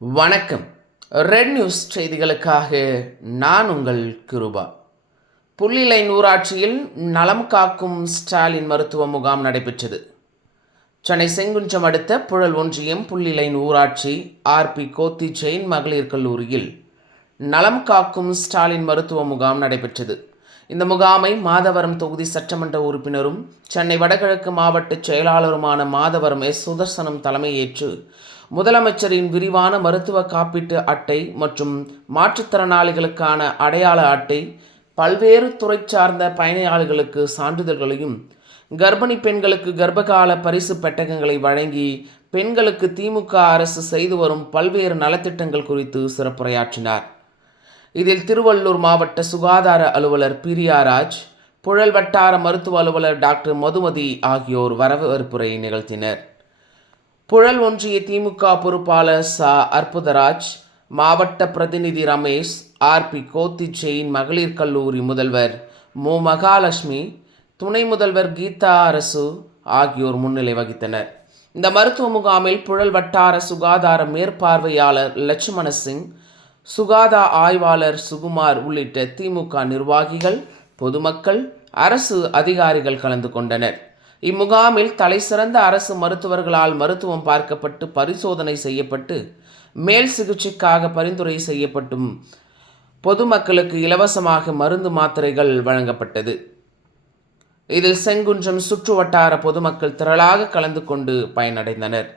வணக்கம். Red news செய்திகளுக்காக நான் உங்கள் கிருபா. புள்ளிலைன் ஊராட்சியில் நலம் காக்கும் ஸ்டாலின் மருத்துவ முகாம் நடைபெற்றது. சென்னை செங்குன்றம் அடுத்த புழல் ஒன்றியம் புள்ளிலைன் ஊராட்சி ஆர்பி கோத்தி ஜெயின் மகளிர் கல்லூரியில் நலம் காக்கும் ஸ்டாலின் மருத்துவ முகாம் நடைபெற்றது. இந்த முகாமை மாதவரம் தொகுதி சட்டமன்ற உறுப்பினரும் சென்னை வடகிழக்கு மாவட்ட செயலாளருமான மாதவரம் எஸ். சுதர்சனம் தலைமையேற்று. முதலமைச்சரின் விரிவான மருத்துவ காப்பீட்டு அட்டை மற்றும் மாற்றுத்திறனாளிகளுக்கான அடையாள அட்டை பல்வேறு துறை சார்ந்த பயனாளிகளுக்கு சான்றிதழ்களையும் கர்ப்பிணி பெண்களுக்கு கர்ப்பகால பரிசு பெட்டகங்களை வழங்கி பெண்களுக்கு திமுக அரசு செய்து வரும் பல்வேறு நலத்திட்டங்கள் குறித்து சிறப்புரையாற்றினார். இதில் திருவள்ளூர் மாவட்ட சுகாதார அலுவலர் பிரியாராஜ் புழல் வட்டார மருத்துவ அலுவலர் டாக்டர் மதுமதி ஆகியோர் வரவேற்புரை நிகழ்த்தினர். புழல் ஒன்றிய திமுக பொறுப்பாளர் ச. அற்புதராஜ் மாவட்ட பிரதிநிதி ரமேஷ் ஆர்பி கோத்தி ஜெயின் மகளிர் கல்லூரி முதல்வர் மு. மகாலட்சுமி துணை முதல்வர் கீதா அரசு ஆகியோர் முன்னிலை வகித்தனர். இந்த மருத்துவ முகாமில் புழல் வட்டார சுகாதார மேற்பார்வையாளர் லட்சுமண சிங் சுகாதா ஆய்வாளர் சுகுமார் உள்ளிட்ட திமுக நிர்வாகிகள் பொதுமக்கள் அரசு அதிகாரிகள் கலந்து கொண்டனர். இம்முகாமில் தலைசிறந்த அரசு மருத்துவர்களால் மருத்துவம் பார்க்கப்பட்டு பரிசோதனை செய்யப்பட்டு மேல் சிகிச்சைக்காக பரிந்துரை செய்யப்பட்டும் பொதுமக்களுக்கு இலவசமாக மருந்து மாத்திரைகள் வழங்கப்பட்டது. இதில் செங்குன்றம் சுற்று வட்டார பொதுமக்கள் திரளாக கலந்து கொண்டு பயனடைந்தனர்.